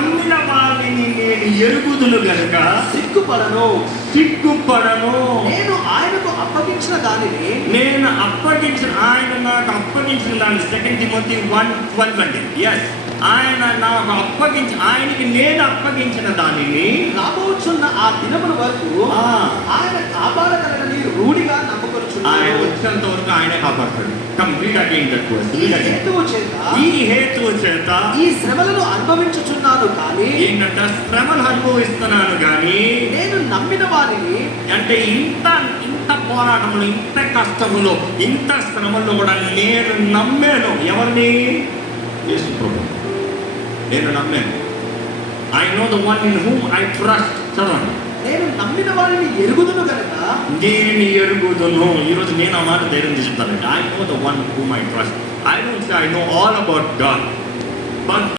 నమ్మిన వారిని నేను ఎరుగుదును గనుక సిగ్గుపడను. నేను ఆయనకు అప్పగించిన దానిని ఆయన నాకు అప్పగించిన దాన్ని 2 Timothy 1:12 అండి. ఆయన నాకు ఆయనకి నేను అప్పగించిన దానిని రాబోచున్న ఆ దినముల వరకు ఆయన కాపాడగలనని రూఢిగా ఆయన నమ్మకొనుచున్నాను. వచ్చేంత వరకు ఆయనే కాపాడతాడు. కంప్లీట్ ఈ హేతువు చేత ఈ శ్రమలను అనుభవించుచున్నాను కానీ ఏంటంటే శ్రమలు అనుభవిస్తున్నాను కానీ నేను నమ్మిన వారిని, అంటే ఇంత పోరాటంలో, ఇంత కష్టములో, ఇంత శ్రమల్లో కూడా నేను నమ్మాను. ఎవరిని? యేసు ప్రభువు. నేను నమ్మాను. I know the one in whom I trust. చదవండి. నేను నమ్మిన వారిని ఎరుగుదును కనుక. నేను ఎరుగుదును. ఈరోజు నేను ఆ మాట ధైర్యం చెప్తానండి. I know the one whom I trust. I don't say I know all about God, but